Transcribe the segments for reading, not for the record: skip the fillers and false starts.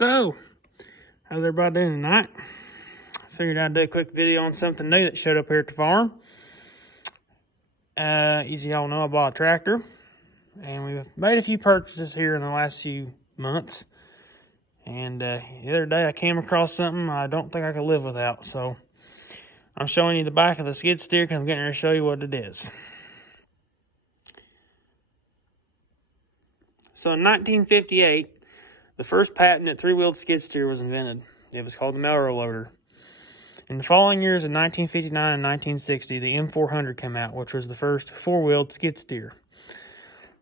So, how's everybody doing tonight? Figured I'd do a quick video on something new that showed up here at the farm. As y'all know, I bought a tractor, and we've made a few purchases here in the last few months. And the other day I came across something I don't think I could live without. So, I'm showing you the back of the skid steer because I'm getting ready to show you what it is. So in 1958, the first patented three-wheeled skid steer was invented. It was called the Melroe loader. In the following years of 1959 and 1960, the M400 came out, which was the first four-wheeled skid steer.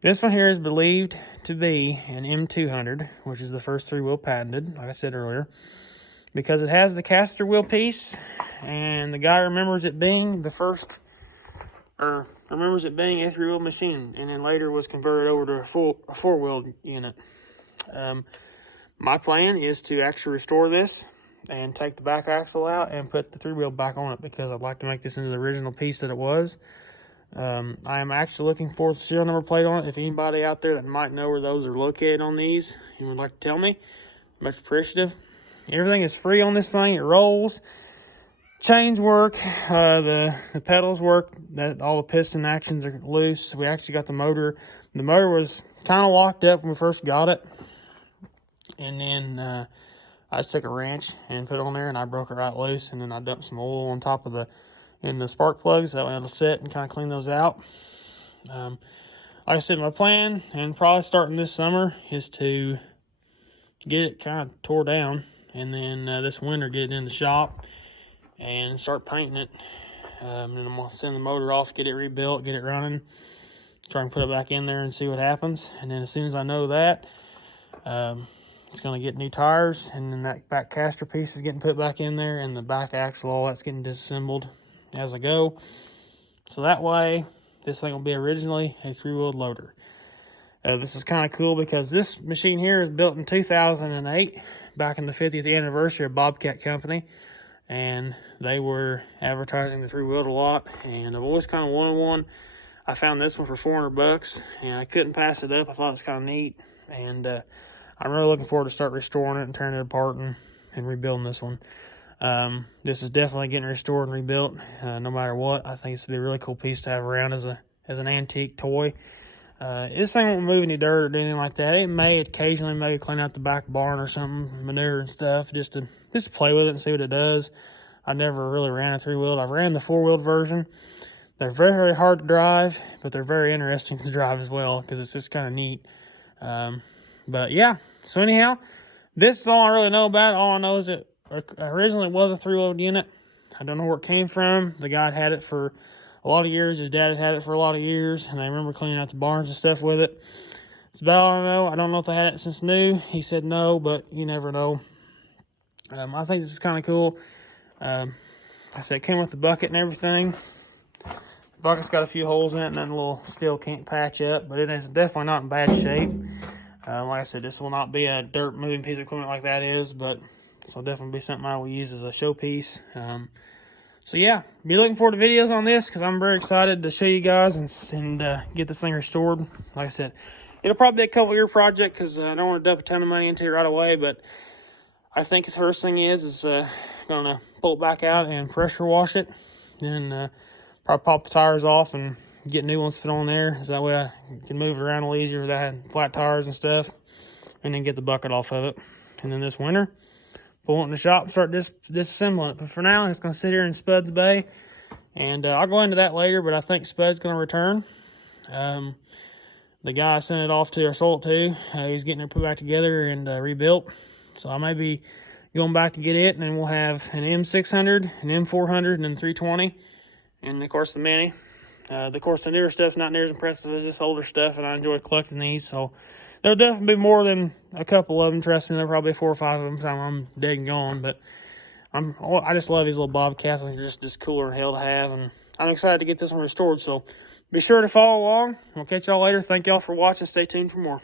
This one here is believed to be an M200, which is the first three-wheel patented, like I said earlier, because it has the caster wheel piece, and the guy remembers it being the first, or remembers it being a three-wheel machine, and then later was converted over to a four-wheeled unit. My plan is to actually restore this and take the back axle out and put the three-wheel back on it because I'd like to make this into the original piece that it was. I am actually looking for the serial number plate on it. If anybody out there that might know where those are located on these and would like to tell me, I'm much appreciative. Everything is free on this thing. It rolls. Chains work. The pedals work. All the piston actions are loose. We actually got the motor. The motor was kind of locked up when we first got it. And then I just took a wrench and put it on there, and I broke it right loose. And then I dumped some oil on top of the spark plugs. That way it'll sit and kind of clean those out. Like I said, my plan, and probably starting this summer, is to get it kind of tore down. And then this winter, get it in the shop and start painting it. And then I'm going to send the motor off, get it rebuilt, get it running. Try and put it back in there and see what happens. And then as soon as I know that, it's going to get new tires, and then that back caster piece is getting put back in there, and the back axle, all that's getting disassembled as I go. So that way, this thing will be originally a three-wheeled loader. This is kind of cool because this machine here is built in 2008, back in the 50th anniversary of Bobcat Company, and they were advertising the three-wheeled a lot, and I've always kind of wanted one. I found this one for $400, and I couldn't pass it up. I thought it was kind of neat, and I'm really looking forward to start restoring it and turning it apart and rebuilding this one. This is definitely getting restored and rebuilt, no matter what. I think it's going to be a really cool piece to have around as an antique toy. This thing won't move any dirt or do anything like that. It may occasionally maybe clean out the back barn or something, manure and stuff, just to play with it and see what it does. I never really ran a three-wheeled. I've ran the four-wheeled version. They're very, very hard to drive, but they're very interesting to drive as well because it's just kind of neat. But yeah, so anyhow, this is all I really know about it. All I know is it originally was a three-wheeled unit. I don't know where it came from. The guy had it for a lot of years. His dad had it for a lot of years, and I remember cleaning out the barns and stuff with it. It's about all I know. I don't know if they had it since new. He said no, but you never know. I think this is kind of cool. Like I said, it came with the bucket and everything. The bucket's got a few holes in it, and then a little still can't patch up, but it is definitely not in bad shape. Like I said, this will not be a dirt moving piece of equipment like that is, but this will definitely be something I will use as a showpiece. So yeah, be looking forward to videos on this because I'm very excited to show you guys and get this thing restored. Like I said, it'll probably be a couple-year project because I don't want to dump a ton of money into it right away, but I think the first thing is going to pull it back out and pressure wash it, and probably pop the tires off and get new ones put on there, so that way I can move it around a little easier without having flat tires and stuff, and then get the bucket off of it. And then this winter, pull it in the shop and start disassembling it. But for now, it's going to sit here in Spud's Bay, and I'll go into that later, but I think Spud's going to return. The guy I sent it off to or sold it to, he's getting it put back together and rebuilt, so I may be going back to get it, and then we'll have an M600, an M400, and then 320, and of course the Mini. Of course, the newer stuff's not near as impressive as this older stuff, and I enjoy collecting these, so there'll definitely be more than a couple of them. Trust me, there'll probably be 4 or 5 of them time I'm dead and gone, but I just love these little Bobcats. They're just cooler than hell to have, and I'm excited to get this one restored, so be sure to follow along. We'll catch y'all later. Thank y'all for watching. Stay tuned for more.